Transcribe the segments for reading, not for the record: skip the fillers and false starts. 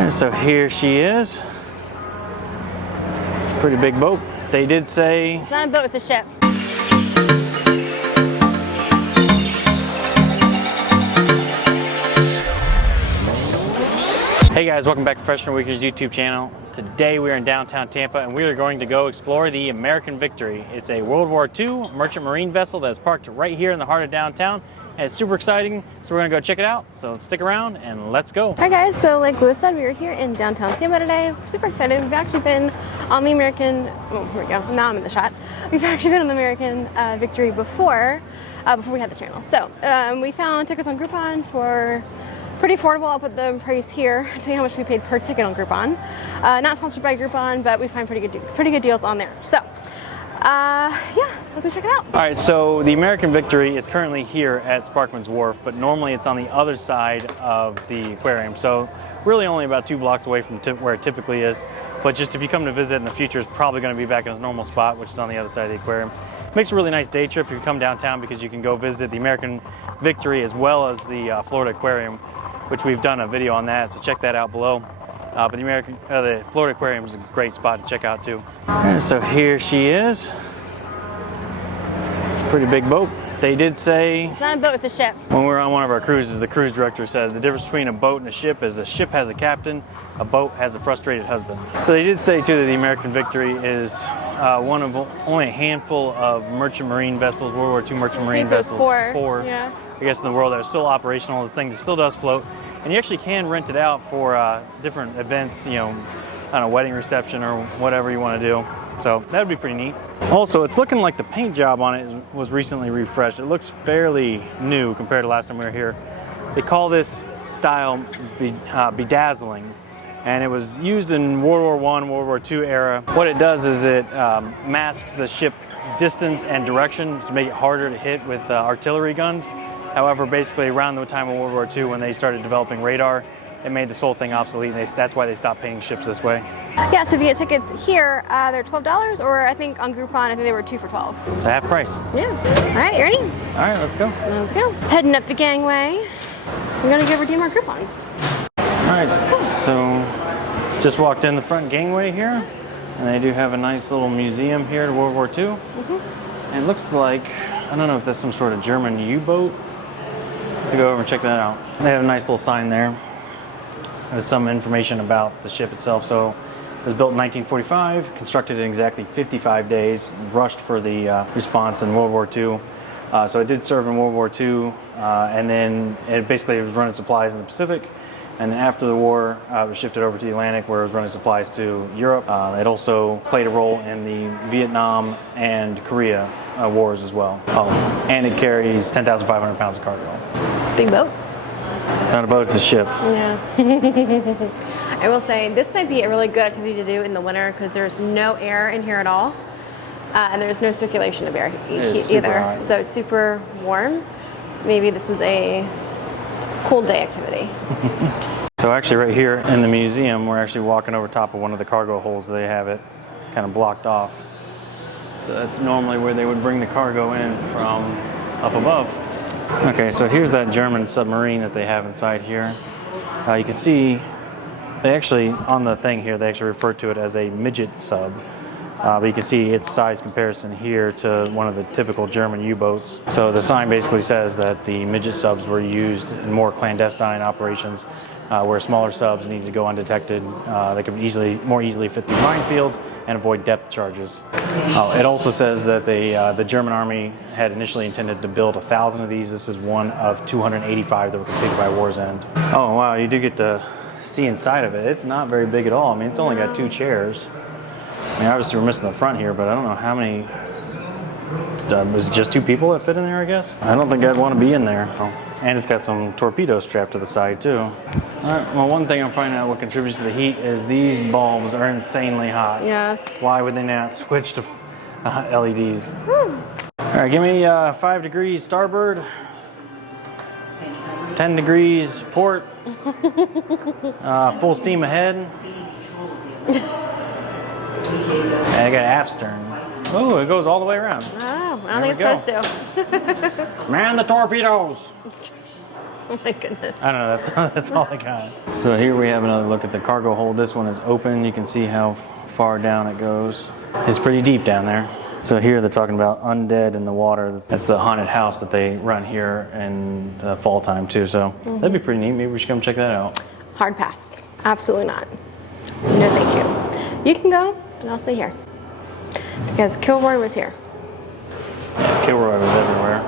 And so here she is. Pretty big boat. They did say... It's not a boat, it's a ship. Hey guys, welcome back to Freshman Weekly's YouTube channel. Today we are in downtown Tampa and we are going to go explore the American Victory. It's a World War II merchant marine vessel that's parked right here in the heart of downtown. And it's super exciting, so we're gonna go check it out. So stick around and let's go. Hi guys, so like Lewis said, we are here in downtown Tampa today. We're super excited. We've actually been on the American, oh here we go, now I'm in the shot. We've actually been on the American Victory before we had the channel. So we found tickets on Groupon for pretty affordable. I'll put the price here. I'll tell you how much we paid per ticket on Groupon. Not sponsored by Groupon, but we find pretty good deals on there. So, yeah, let's go check it out. All right, so the American Victory is currently here at Sparkman's Wharf, but normally it's on the other side of the aquarium. So really only about 2 blocks away from where it typically is. But just if you come to visit in the future, it's probably going to be back in its normal spot, which is on the other side of the aquarium. Makes a really nice day trip if you come downtown because you can go visit the American Victory as well as the Florida Aquarium, which we've done a video on that, so check that out below. But the Florida Aquarium is a great spot to check out too. And so here she is. Pretty big boat. They did say... It's not a boat, it's a ship. When we were on one of our cruises, the cruise director said the difference between a boat and a ship is a ship has a captain, a boat has a frustrated husband. So they did say too that the American Victory is one of only a handful of merchant marine vessels, World War II merchant marine vessels. Four, yeah. I guess in the world that are still operational. This thing still does float. And you actually can rent it out for different events, you know, on a wedding reception or whatever you want to do. So that would be pretty neat. Also, it's looking like the paint job on it was recently refreshed. It looks fairly new compared to last time we were here. They call this style bedazzling. And it was used in World War I, World War II era. What it does is it masks the ship distance and direction to make it harder to hit with artillery guns. However, basically around the time of World War II, when they started developing radar, it made this whole thing obsolete, and that's why they stopped painting ships this way. Yeah, so if you get tickets here, they're $12, or I think on Groupon, I think they were 2 for $12. The half price. Yeah. All right, you ready? All right, let's go. Let's go. Heading up the gangway. We're gonna go redeem our coupons. All right, so just walked in the front gangway here, and they do have a nice little museum here to World War II. And it looks like, I don't know if that's some sort of German U-boat. To go over and check that out. They have a nice little sign there. There's some information about the ship itself. So it was built in 1945, constructed in exactly 55 days, rushed for the response in World War II. So it did serve in World War II, and then it basically was running supplies in the Pacific. And then after the war, it was shifted over to the Atlantic, where it was running supplies to Europe. It also played a role in the Vietnam and Korea wars as well. Oh, and it carries 10,500 pounds of cargo. Big boat. It's not a boat, it's a ship. Yeah. I will say, this might be a really good activity to do in the winter because there's no air in here at all. And there's no circulation of air either. Hot. So it's super warm. Maybe this is a cool day activity. So actually right here in the museum, we're actually walking over top of one of the cargo holds. They have it kind of blocked off. So that's normally where they would bring the cargo in from up above. Okay, so here's that German submarine that they have inside here. You can see they actually, on the thing here, they actually refer to it as a midget sub. But you can see its size comparison here to one of the typical German U-boats. So the sign basically says that the midget subs were used in more clandestine operations where smaller subs needed to go undetected. They could more easily fit through minefields and avoid depth charges. It also says that the German army had initially intended to build 1,000 of these. This is one of 285 that were completed by war's end. Oh wow, you do get to see inside of it. It's not very big at all. I mean, it's only got 2 chairs. I mean, obviously we're missing the front here, but I don't know how many. Was it just 2 people that fit in there, I guess? I don't think I'd want to be in there. Oh. And it's got some torpedoes strapped to the side, too. All right, well, one thing I'm finding out what contributes to the heat is these bulbs are insanely hot. Yes. Why would they not switch to LEDs? Whew. All right, give me 5 degrees starboard, 10 degrees port, full steam ahead. And I got aft stern. Oh, it goes all the way around. Oh, I don't think it's supposed to. Man the torpedoes! Oh my goodness. I don't know, that's all I got. So here we have another look at the cargo hold. This one is open. You can see how far down it goes. It's pretty deep down there. So here they're talking about undead in the water. That's the haunted house that they run here in the fall time too. So that'd be pretty neat. Maybe we should come check that out. Hard pass. Absolutely not. No thank you. You can go and I'll stay here. Because Kilroy was here. Yeah, Kilroy was everywhere.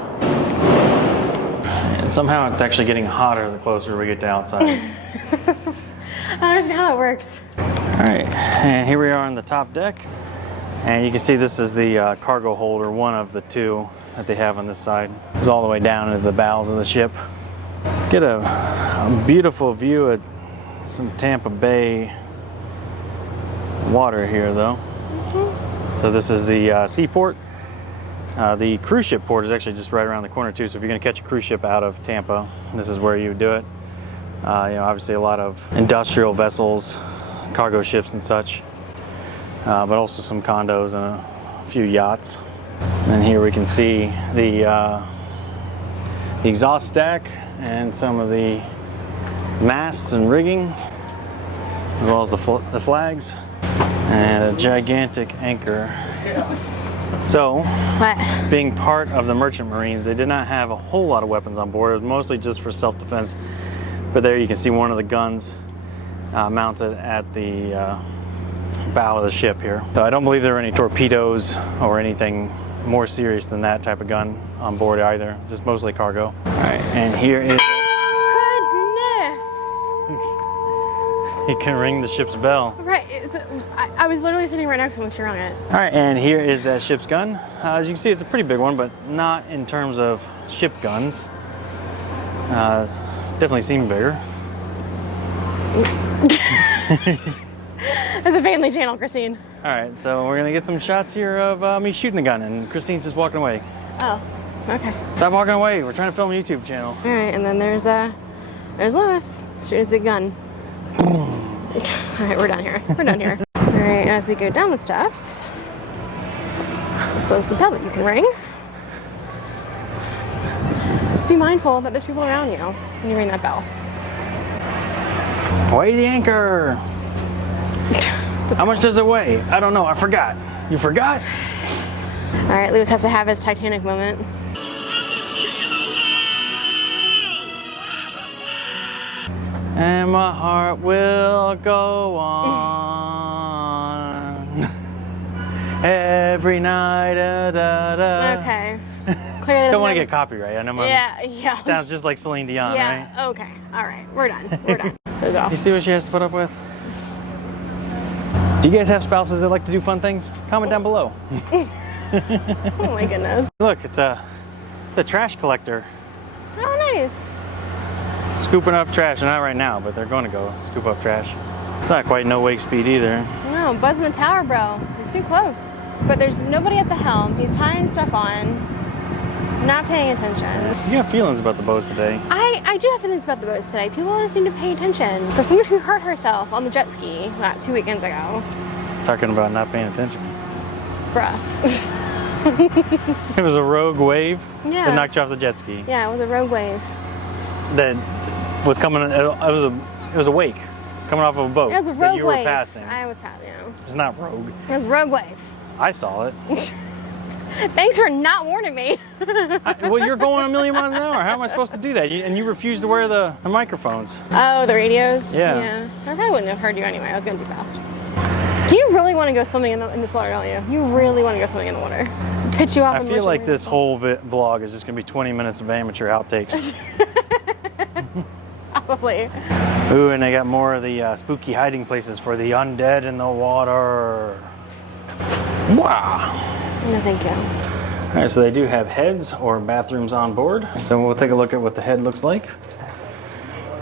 And somehow it's actually getting hotter the closer we get to outside. I don't understand how that works. All right, and here we are on the top deck. And you can see this is the cargo hold, or one of the two that they have on this side. It's all the way down into the bowels of the ship. Get a beautiful view at some Tampa Bay water here though. So this is the seaport. The cruise ship port is actually just right around the corner too. So if you're gonna catch a cruise ship out of Tampa, this is where you would do it. You know, obviously a lot of industrial vessels, cargo ships and such. But also some condos and a few yachts. And here we can see the exhaust stack and some of the masts and rigging, as well as the flags, and a gigantic anchor. So, being part of the Merchant Marines, they did not have a whole lot of weapons on board. It was mostly just for self-defense. But there you can see one of the guns mounted at the bow of the ship here. So I don't believe there were any torpedoes or anything more serious than that type of gun on board either. Just mostly cargo. All right, and here is... Goodness! You can ring the ship's bell. Right, I was literally sitting right next to him when she rung it. All right, and here is that ship's gun. As you can see, it's a pretty big one, but not in terms of ship guns. Definitely seem bigger. It's a family channel, Christine. All right, so we're gonna get some shots here of me shooting the gun, and Christine's just walking away. Oh, okay. Stop walking away. We're trying to film a YouTube channel. All right, and then there's Lewis shooting his big gun. All right, we're done here. We're done here. All right, as we go down the steps, this was the bell that you can ring. Just be mindful that there's people around you when you ring that bell. Weigh the anchor. How much does it weigh? I don't know. I forgot. You forgot? All right, Lewis has to have his Titanic moment. And my heart will go on every night. Okay. Clearly Don't want to get copyright. I know my yeah. sounds just like Celine Dion, Yeah. right? Okay. All right. We're done. We're done. Let's go. You see what she has to put up with? Do you guys have spouses that like to do fun things? Comment down below. Oh my goodness. Look, it's a trash collector. Oh, nice. Scooping up trash. Not right now, but they're going to go scoop up trash. It's not quite no wake speed either. No, buzzing the tower, bro. You're too close. But there's nobody at the helm. He's tying stuff on, not paying attention. You have feelings about the boats today. I do have feelings about the boats today. People just need to pay attention. For someone who hurt herself on the jet ski about 2 weekends ago. Talking about not paying attention. Bruh. It was a rogue wave that Yeah. knocked you off the jet ski. Yeah, it was a rogue wave. That was coming. It was a wake coming off of a boat It was a that rogue you were wave. passing. I was passing. It's not rogue. It was a rogue wave. I saw it. Thanks for not warning me. Well, you're going a million miles an hour. How am I supposed to do that? And you refuse to wear the microphones. Oh, the radios? Yeah. I probably wouldn't have heard you anyway. I was going too fast. You really want to go swimming in this water, don't you? You really want to go swimming in the water. Pitch you off. I feel like this whole vlog is just going to be 20 minutes of amateur outtakes. Probably. Ooh, and they got more of the spooky hiding places for the undead in the water. Wow. No, thank you. All right, so they do have heads or bathrooms on board. So we'll take a look at what the head looks like.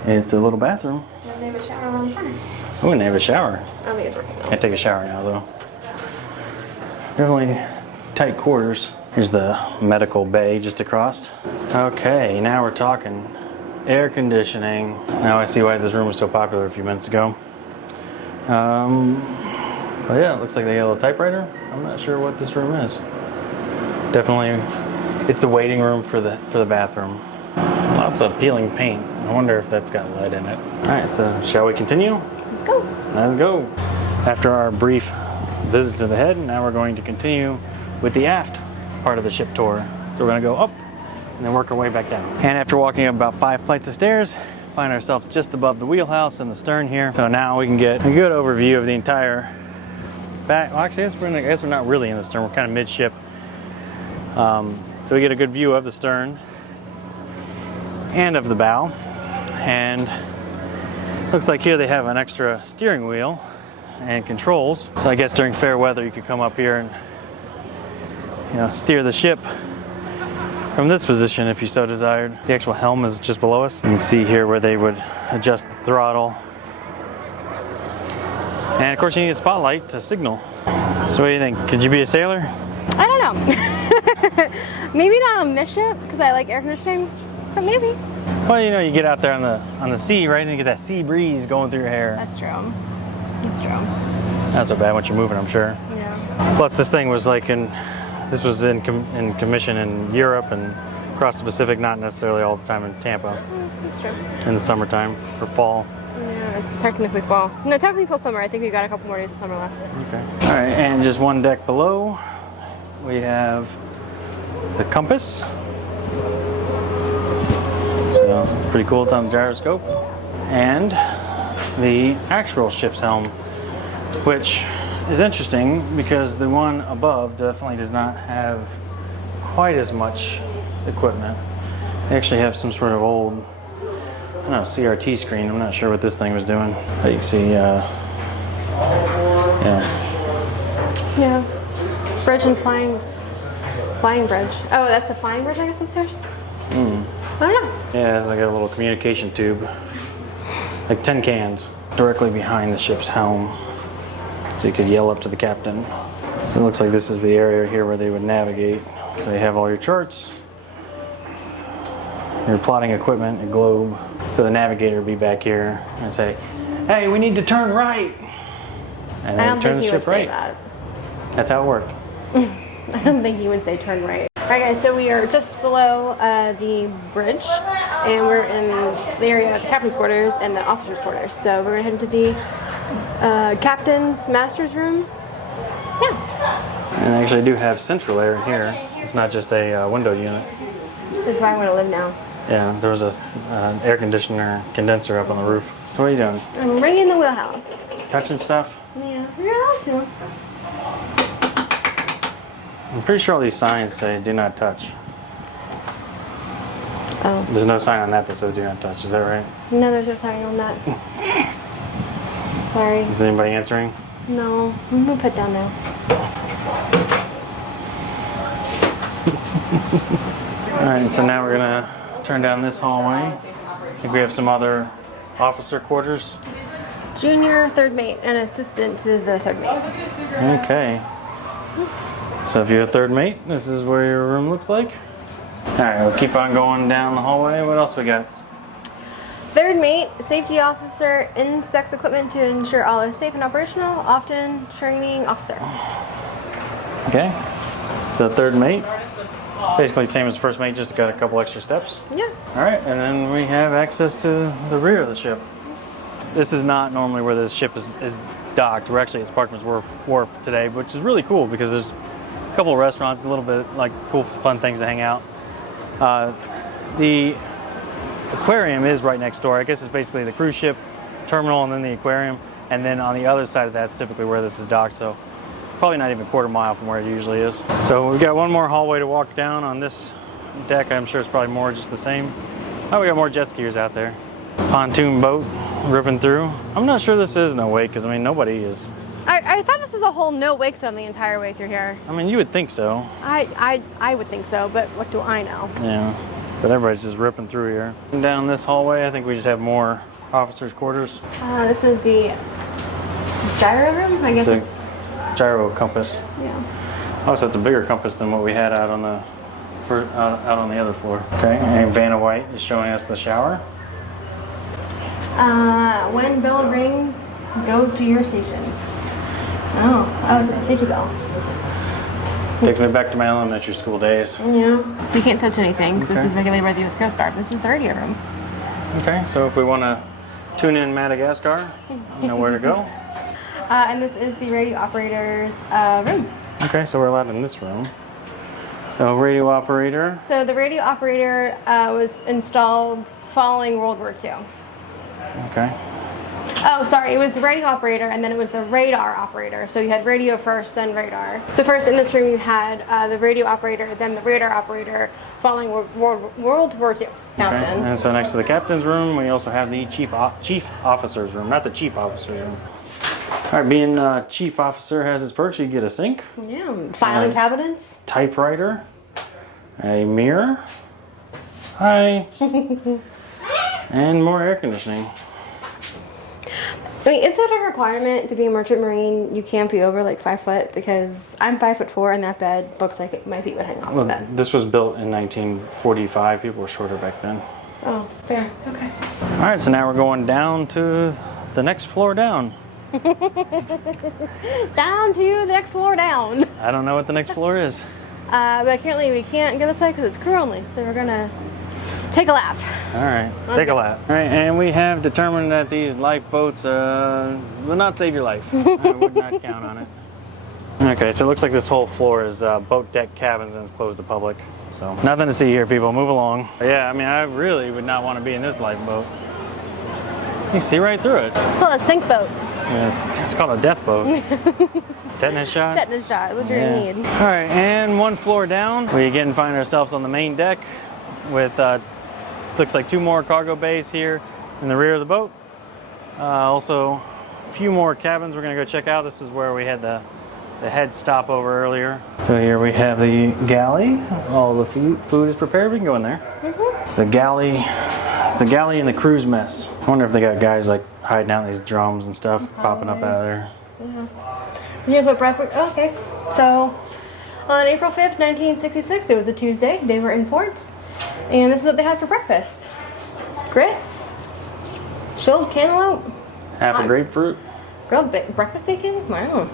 It's a little bathroom. They have a shower on the front. Oh, and they have a shower. I don't think it's working though. Can't take a shower now, though. Definitely tight quarters. Here's the medical bay just across. Okay, now we're talking. Air conditioning. Now I see why this room was so popular a few minutes ago. But yeah, it looks like they got a little typewriter. I'm not sure what this room is. Definitely, it's the waiting room for the bathroom. Lots of peeling paint. I wonder if that's got lead in it. All right, so shall we continue? Let's go. Let's go. After our brief visit to the head, now we're going to continue with the aft part of the ship tour. So we're going to go up and then work our way back down. And after walking up about 5 flights of stairs, find ourselves just above the wheelhouse in the stern here. So now we can get a good overview of the entire back. Well, actually, I guess we're not really in the stern. We're kind of midship. So we get a good view of the stern and of the bow. And looks like here they have an extra steering wheel and controls. So I guess during fair weather you could come up here and, you know, steer the ship from this position if you so desired. The actual helm is just below us. You can see here where they would adjust the throttle. And of course you need a spotlight to signal. So what do you think? Could you be a sailor? I don't know. Maybe not on this ship because I like air conditioning, but maybe. Well, you know, you get out there on the sea, right, and you get that sea breeze going through your hair. That's true. That's true. Not so bad once you're moving, I'm sure. Yeah. Plus, this thing was like this was in commission in Europe and across the Pacific, not necessarily all the time in Tampa. That's true. In the summertime for fall. Yeah, it's technically fall. No, technically still summer. I think we've got a couple more days of summer left. Okay. All right, and just one deck below, we have the compass. So it's pretty cool. It's on the gyroscope. And the actual ship's helm, which is interesting because the one above definitely does not have quite as much equipment. They actually have some sort of old, I don't know, CRT screen. I'm not sure what this thing was doing. But you can see, yeah. Yeah. Bridge and flying bridge. Oh, that's a flying bridge, I guess, upstairs? I don't know. Yeah, it's like a little communication tube. Like tin cans directly behind the ship's helm. So you could yell up to the captain. So it looks like this is the area here where they would navigate. So you have all your charts, your plotting equipment, your globe. So the navigator would be back here and say, hey, we need to turn right. And then turn the ship right. That's how it worked. I don't think he would say turn right. Alright guys, so we are just below the bridge and we're in the area of the captain's quarters and the officer's quarters. So we're going to head into the captain's master's room. Yeah. And they actually do have central air in here. It's not just a window unit. This is where I want to live now. Yeah, there was a air conditioner condenser up on the roof. So what are you doing? I'm ringing the wheelhouse. Touching stuff? Yeah, you're allowed to. I'm pretty sure all these signs say do not touch. Oh. There's no sign on that says do not touch, is that right? No, there's no sign on that. Sorry. Is anybody answering? No, I'm gonna put down now. Alright, so now we're gonna turn down this hallway. I think we have some other officer quarters. Junior, third mate, and assistant to the third mate. Okay. So if you're a third mate, this is where your room looks like. Alright, we'll keep on going down the hallway. What else we got? Third mate, safety officer, inspects equipment to ensure all is safe and operational, often training officer. Okay. So third mate, basically same as first mate, just got a couple extra steps. Yeah. Alright, and then we have access to the rear of the ship. This is not normally where this ship is docked. We're actually at Sparkman's Wharf today, which is really cool because there's a couple of restaurants, a little bit like cool, fun things to hang out. The aquarium is right next door. I guess it's basically the cruise ship terminal and then the aquarium. And then on the other side of that's typically where this is docked. So probably not even a quarter mile from where it usually is. So we've got one more hallway to walk down on this deck. I'm sure it's probably more just the same. Oh, we got more jet skiers out there. Pontoon boat ripping through. I'm not sure this is no wake because I mean nobody is. I thought this was a whole no wake zone the entire way through here. I mean you would think so. I would think so, but what do I know? Yeah, but everybody's just ripping through here. And down this hallway, I think we just have more officers' quarters. This is the gyro room. I guess it's gyro compass. Yeah. Oh, so it's a bigger compass than what we had out on the out on the other floor. Okay, and Vanna White is showing us the shower. When bell rings, go to your station. Oh, it's a safety bell. Takes me back to my elementary school days. Yeah. You can't touch anything because this is regulated by the U.S. Coast Guard. This is the radio room. Okay, so if we want to tune in Madagascar, I know where to go. And this is the radio operator's room. Okay, so we're allowed in this room. So radio operator. So the radio operator was installed following World War II. Okay. Oh, sorry, it was the radio operator and then it was the radar operator. So you had radio first, then radar. So first in this room you had the radio operator, then the radar operator, following World War II. Captain. Okay. And so next to the captain's room, we also have the chief officer's room, not the chief officer's room. All right, being chief officer has its perks. You get a sink. Yeah, filing cabinets. Typewriter. A mirror. Hi. And more air conditioning. I mean, is that a requirement to be a merchant marine? You can't be over like 5 foot, because I'm 5'4" and that bed looks like my feet would hang off the bed. This was built in 1945. People were shorter back then. Oh, fair. Okay. All right, so now we're going down to the next floor down. Down to the next floor down. I don't know what the next floor is. But apparently we can't go this way because it's crew only. So we're gonna take a lap. All right, take a lap. All right, and we have determined that these lifeboats will not save your life. I would not count on it. Okay, so it looks like this whole floor is boat deck cabins and it's closed to public. So nothing to see here, people. Move along. But yeah, I mean, I really would not want to be in this lifeboat. You see right through it. It's called a sink boat. Yeah, it's called a death boat. Tetanus shot? Tetanus shot, what you're gonna need. All right, and one floor down, we again find ourselves on the main deck with looks like 2 more cargo bays here in the rear of the boat. Also, a few more cabins we're gonna go check out. This is where we had the head stopover earlier. So here we have the galley. All the food is prepared. We can go in there. It's the galley. It's the galley and the crew's mess. I wonder if they got guys like hiding out in these drums and stuff, popping up out of there. Yeah. So here's what breakfast. Oh, okay. So on April 5th, 1966, it was a Tuesday. They were in port, and this is what they had for breakfast: grits, chilled cantaloupe, Half a grapefruit. grilled breakfast bacon. Wow.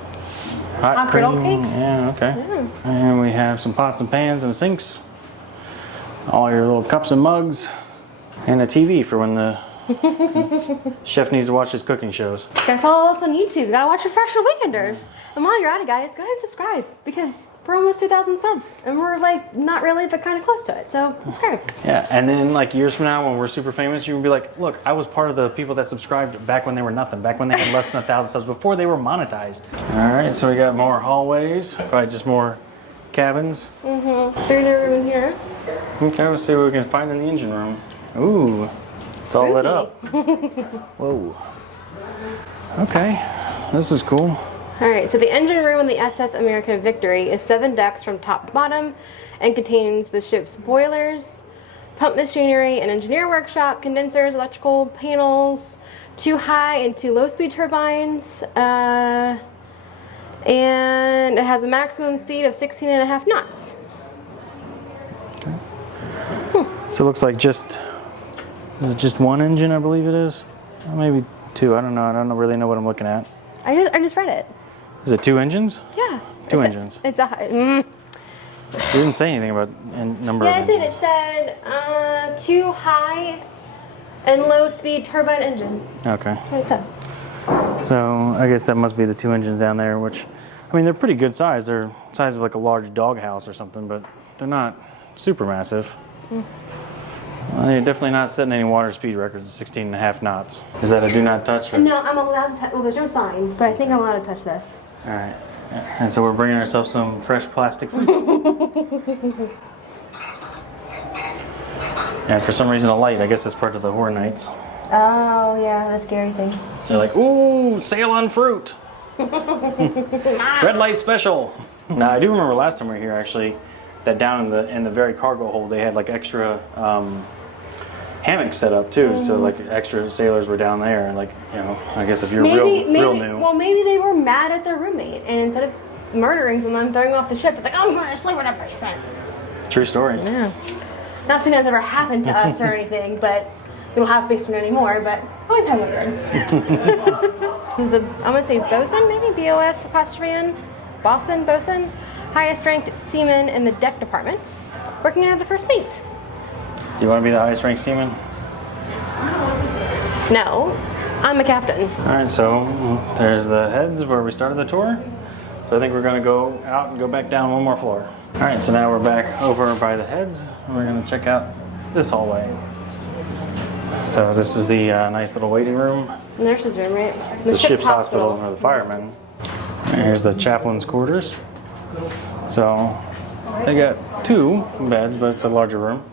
Hot griddle cream. cakes. Yeah, okay. Yeah. And we have some pots and pans and sinks. All your little cups and mugs. And a TV for when the chef needs to watch his cooking shows. Gotta follow us on YouTube. Gotta watch Professional Weekenders. And while you're at it, guys, go ahead and subscribe, because we're almost 2,000 subs, and we're like not really, but kind of close to it. So subscribe. Yeah, and then like years from now, when we're super famous, you can be like, look, I was part of the people that subscribed back when they were nothing, back when they had less than 1,000 subs, before they were monetized. All right, so we got more hallways, probably just more cabins. There's a room in here. Okay, let's see what we can find in the engine room. Ooh, it's all lit up. Whoa. Okay, this is cool. All right, so the engine room in the SS American Victory is 7 decks from top to bottom and contains the ship's boilers, pump machinery, an engineer workshop, condensers, electrical panels, 2 high and 2 low speed turbines, and it has a maximum speed of 16.5 knots. So it looks like is it just one engine, I believe it is? Or maybe 2, I don't know. I don't really know what I'm looking at. I just read it. Is it 2 engines? Yeah. 2 engines. It's a It didn't say anything about number of yeah, it did. engines. It said 2 high and low speed turbine engines. Okay. That's what it says. So I guess that must be the 2 engines down there, which, I mean, they're pretty good size. They're the size of like a large doghouse or something, but they're not super massive. Well, they're definitely not setting any water speed records at 16.5 knots. Is that a do not touch? Or? No, I'm allowed to touch. Well, there's no sign, but I think I'm allowed to touch this. All right. And so we're bringing ourselves some fresh plastic food. And for some reason, a light. I guess that's part of the horror nights. Oh, yeah, the scary things. So they're like, ooh, sale on fruit. Red light special. Now, I do remember last time we were here, actually, that down in the very cargo hold, they had like extra hammocks set up too. So like extra sailors were down there, and like, you know, I guess if you're real new. Well, maybe they were mad at their roommate, and instead of murdering someone, throwing off the ship, it's like, oh, I'm going to sleep in a basement. True story. Yeah. Not saying that's ever happened to us or anything, but we don't have a basement anymore. But only time we did. I'm gonna say bosun, maybe BOS apostrophe N, bosun, bosun, highest ranked seaman in the deck department, working under the first mate. Do you want to be the highest ranked seaman? No, I'm the captain. All right, so there's the heads where we started the tour. So I think we're gonna go out and go back down one more floor. All right, so now we're back over by the heads. And we're gonna check out this hallway. So this is the nice little waiting room. Nurse's room, right? The ship's hospital for the firemen. And here's the chaplain's quarters. So they got 2 beds, but it's a larger room.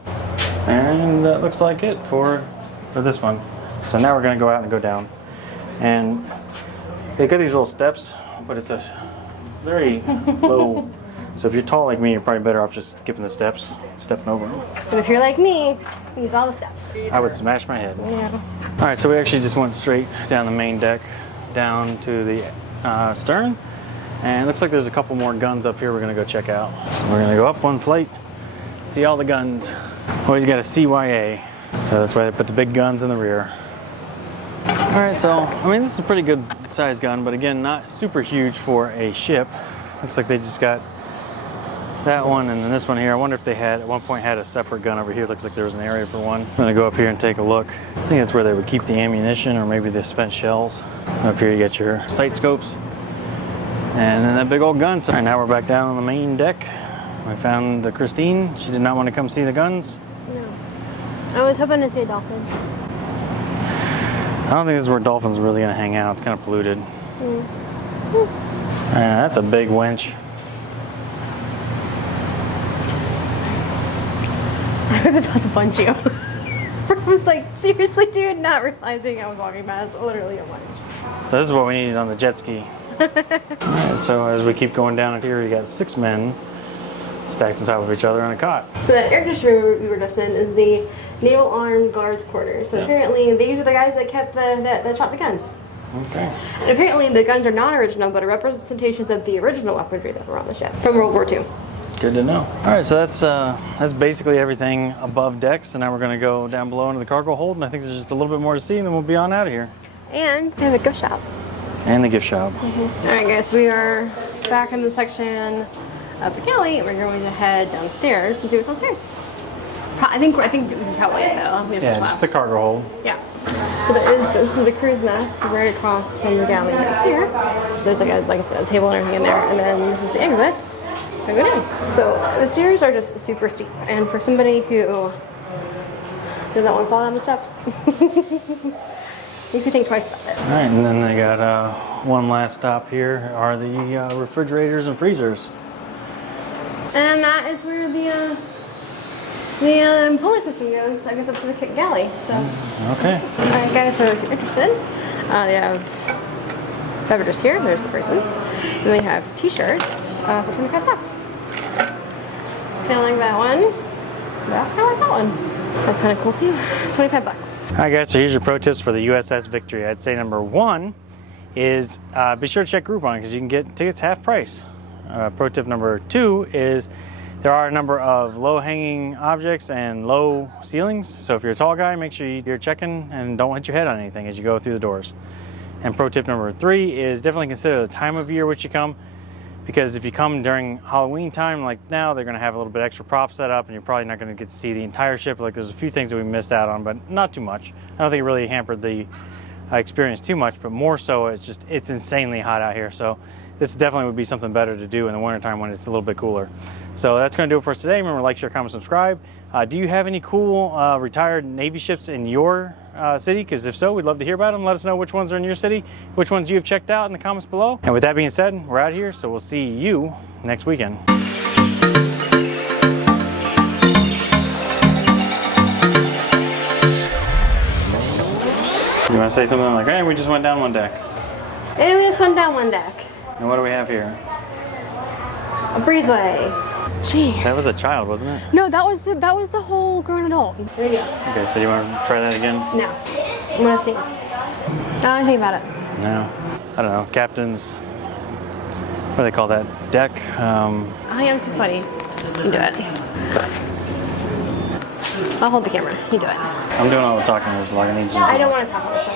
And that looks like it for this one. So now we're gonna go out and go down. And they got these little steps, but it's a very low. So if you're tall like me, you're probably better off just skipping the steps, stepping over them. But if you're like me, use all the steps. I would smash my head. Yeah. All right, so we actually just went straight down the main deck, down to the stern. And it looks like there's a couple more guns up here we're gonna go check out. So we're gonna go up one flight, see all the guns. Always got a CYA. So that's why they put the big guns in the rear. All right, so, I mean, this is a pretty good sized gun, but again, not super huge for a ship. Looks like they just got that one and then this one here. I wonder if they had, at one point, had a separate gun over here. Looks like there was an area for one. I'm gonna go up here and take a look. I think that's where they would keep the ammunition or maybe the spent shells. Up here you get your sight scopes. And then that big old gun. So right, now we're back down on the main deck. We found the Christine. She did not want to come see the guns. No. I was hoping to see a dolphin. I don't think this is where dolphins are really gonna hang out. It's kind of polluted. That's a big winch. I was about to punch you. I was like, seriously, dude, not realizing I was walking past literally a winch. So this is what we needed on the jet ski. Alright, so as we keep going down here, you got 6 men stacked on top of each other on a cot. So that air conditioner room we were just in is the Naval Armed Guards quarters. So apparently these are the guys that kept that shot the guns. Okay. And apparently the guns are non-original, but are representations of the original weaponry that were on the ship from World War II. Good to know. All right, so that's basically everything above deck. So now we're gonna go down below into the cargo hold, and I think there's just a little bit more to see, and then we'll be on out of here. And we have a gift shop. And the gift shop. All right, guys, we are back in the section of the galley, and we're going to head downstairs and see what's downstairs. I think this is probably it, though. Yeah, just the cargo hold. Yeah. So this is the cruise mess right across from the galley right here. So there's like a table and everything in there, and then this is the exit. I go down. So the stairs are just super steep, and for somebody who doesn't want to fall down the steps, makes you think twice about it. All right, and then they got one last stop here are the refrigerators and freezers. And that is where the pulley system goes, I guess, up to the galley. So. Okay. All right, guys, so if you're interested, they have beverages here. There's the prices. And they have t-shirts for $25. Kind of like that one. That's kind of like that one. That's kind of cool too. It's $25. All right, guys, so here's your pro tips for the USS Victory. I'd say number 1 is be sure to check Groupon because you can get tickets half price. Pro tip number 2 is there are a number of low-hanging objects and low ceilings. So if you're a tall guy, make sure you're checking and don't hit your head on anything as you go through the doors. And pro tip number 3 is definitely consider the time of year which you come. Because if you come during Halloween time, like now, they're going to have a little bit extra props set up, and you're probably not going to get to see the entire ship. Like there's a few things that we missed out on, but not too much. I don't think it really hampered the experience too much, but more so it's insanely hot out here. So this definitely would be something better to do in the wintertime when it's a little bit cooler. So that's going to do it for us today. Remember, like, share, comment, subscribe. Do you have any cool retired Navy ships in your city? Because if so, we'd love to hear about them. Let us know which ones are in your city, which ones you have checked out in the comments below. And with that being said, we're out here, so we'll see you next weekend. You want to say something like, hey, we just went down one deck. And we just went down one deck. And what do we have here? A breezeway. Jeez. That was a child, wasn't it? No, that was the whole grown adult. There you go. Okay, so you want to try that again? No. I'm gonna sneeze. I don't think about it. No. I don't know. Captain's, what do they call that? Deck? I am too sweaty. You do it. I'll hold the camera. You do it. I'm doing all the talking in this vlog. I need you to I don't want to talk on this one.